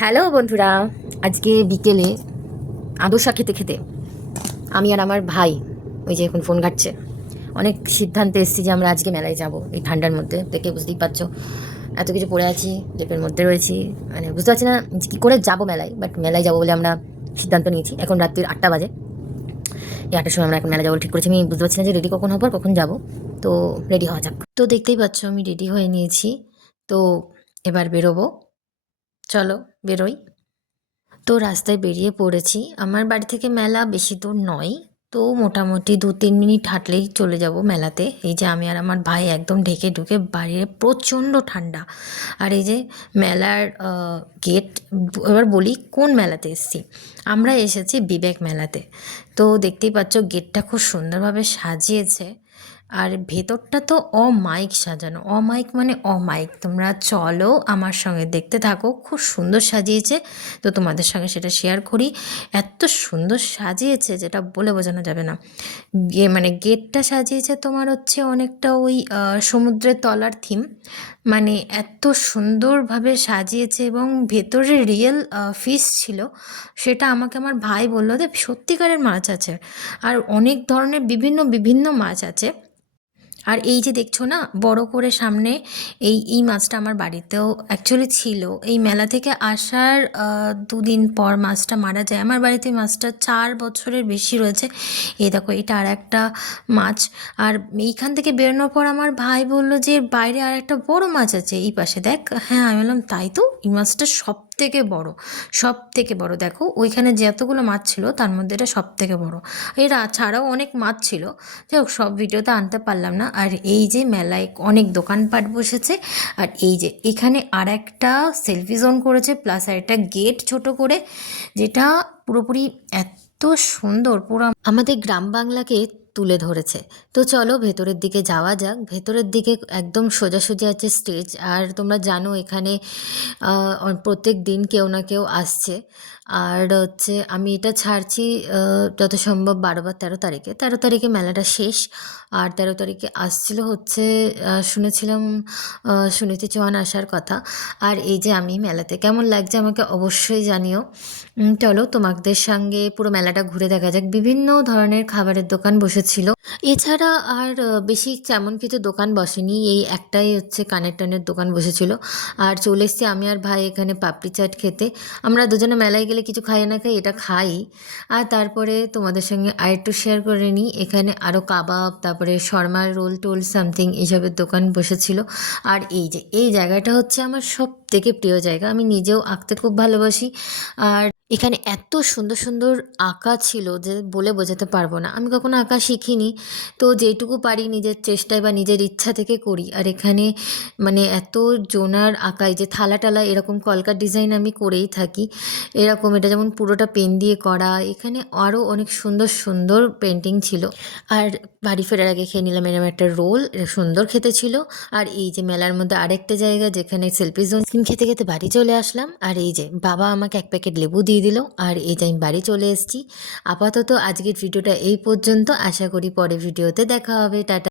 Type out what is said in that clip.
Hello বন্ধুরা, আজকে বিকেলে আদর্শা খেতে খেতে আমি আর আমার ভাই ওই যে এখন ফোন ঘাটছে অনেক সিদ্ধান্তে এসেছি যে আমরা আজকে মেলায় যাব। এই ঠান্ডার মধ্যে দেখে বুঝতেই পারছো, এত কিছু পড়ে আছি, লেপের মধ্যে রয়েছি, মানে বুঝতে পারছি না যে কী করে যাবো মেলায়। বাট মেলায় যাবো বলে আমরা সিদ্ধান্ত নিয়েছি। এখন রাত্রির 8টা বাজে। এই 8টার সময় আমরা এখন মেলা যাবো ঠিক করেছি। আমি বুঝতে পারছি না যে রেডি কখন হবো আর কখন যাবো। তো রেডি হওয়া যাক। তো দেখতেই পাচ্ছ আমি রেডি হয়ে নিয়েছি। তো এবার বেরোবো, চলো বেরোই। তো রাস্তায় বেরিয়ে পড়েছি। আমার বাড়ি থেকে মেলা বেশি দূর নয়, তো মোটামুটি 2-3 মিনিট হাঁটলেই চলে যাব মেলাতে। এই যে আমি আর আমার ভাই একদম ঢেকে ঢুকে, বাইরে প্রচণ্ড ঠান্ডা। আর এই যে মেলার গেট, এবার বলি কোন মেলাতে এসেছি। আমরা এসেছি বিবেক মেলাতে। তো দেখতেই পাচ্ছ গেটটা খুব সুন্দরভাবে সাজিয়েছে। আর ভেতরটা তো অমাইক সাজানো, অমাইক মানে অমাইক। তোমরা চলো আমার সঙ্গে দেখতে থাকো, খুব সুন্দর সাজিয়েছে। তো তোমাদের সঙ্গে সেটা শেয়ার করি। এত সুন্দর সাজিয়েছে যেটা বলে বোঝানো যাবে না। মানে গেটটা সাজিয়েছে তোমার হচ্ছে অনেকটা ওই সমুদ্রের তলার থিম। মানে এত সুন্দরভাবে সাজিয়েছে, এবং ভেতরে রিয়েল ফিশ ছিল। সেটা আমাকে আমার ভাই বললো যে সত্যিকারের মাছ আছে, আর অনেক ধরনের বিভিন্ন বিভিন্ন মাছ আছে। আর এই যে দেখছো না বড় করে সামনে, এই মাছটা আমার বাড়িতেও অ্যাকচুয়ালি ছিল। এই মেলা থেকে আসার 2 দিন পর মাছটা মারা যায়। আমার বাড়িতে মাছটা 4 বছরের বেশি রয়েছে। এই দেখো এটা আর একটা মাছ। আর এইখান থেকে বেরোনোর পর আমার ভাই বলল যে বাইরে আর একটা বড় মাছ আছে এই পাশে দেখ। হ্যাঁ, আমি বললাম তাই তো, এই মাছটা সব থেকে বড়, সব থেকে বড়। দেখো ওইখানে যতগুলো মাছ ছিল তার মধ্যে এটা সব থেকে বড়। এরা ছাড়াও অনেক মাছ ছিল, যাই হোক সব ভিডিওতে আনতে পারলাম না। আর এই যে মেলায় অনেক দোকানপাট বসেছে। আর এই যে এখানে আর একটা সেলফি জোন করেছে, প্লাস আর একটা গেট ছোট করে, যেটা পুরোপুরি এত সুন্দর, পুরো আমাদের গ্রাম বাংলাকে তুলে ধরেছে। তো চলো ভেতরের দিকে যাওয়া যাক। ভেতরের দিকে একদম সোজাসুজি আছে স্টেজ। আর তোমরা জানো এখানে প্রত্যেক দিন কেউ না কেউ আসছে। আর হচ্ছে আমি এটা ছাড়ছি যত সম্ভব 12 বা 13 তারিখে। 13 তারিখে মেলাটা শেষ। আর 13 তারিখে আসছিল হচ্ছে শুনেছিলাম সুনীতি চৌহান আসার কথা। আর এই যে আমি মেলাতে কেমন লাগছে আমাকে অবশ্যই জানিও। চলো তোমাদের সঙ্গে পুরো মেলাটা ঘুরে দেখা যাক। বিভিন্ন ধরনের খাবারের দোকান বসেছিল। এছাড়া আর বেশি তেমন কিছু দোকান বসেনি। এই একটাই হচ্ছে কানের টানের দোকান বসেছিল। আর চলে এসেছি আমি আর ভাই এখানে পাপড়ি চাট খেতে। আমরা দুজনে মেলায় গেলে কিছু খাই না খাই, এটা খাই। আর তারপরে তোমাদের সঙ্গে আরেকটু শেয়ার করে নিই, এখানে আরও কাবাব, তারপরে শর্মার রোল টোল সামথিং এইসবের দোকান বসেছিল। আর এই যে এই জায়গাটা হচ্ছে আমার সব থেকে প্রিয় জায়গা। আমি নিজেও আঁকতে খুব ভালোবাসি। আর এখানে এত সুন্দর সুন্দর আঁকা ছিল যে বলে বোঝাতে পারবো না। আমি কখনো আঁকা শিখিনি, তো যেটুকু পারি নিজের চেষ্টায় বা নিজের ইচ্ছা থেকে করি। আর এখানে মানে এত জোনার আঁকায় যে থালা টালা এরকম কলকার ডিজাইন আমি করেই থাকি। এরকম এটা যেমন পুরোটা পেন দিয়ে করা, এখানে আরও অনেক সুন্দর সুন্দর পেন্টিং ছিল। আর বাড়ি ফেরার আগে খেয়ে নিলাম এরকম একটা রোল, সুন্দর খেতে ছিল। আর এই যে মেলার মধ্যে আরেকটা জায়গা যেখানে সেলফি জোন, খেতে খেতে বাড়ি চলে আসলাম। আর এই যে বাবা আমাকে 1 প্যাকেট লেবু দিয়ে দিল। আর এই যে আমি বাড়ি চলে এসেছি। আপাতত আজকের ভিডিওটা এই পর্যন্ত। আশা করি পরের ভিডিওতে দেখা হবে। টাটা।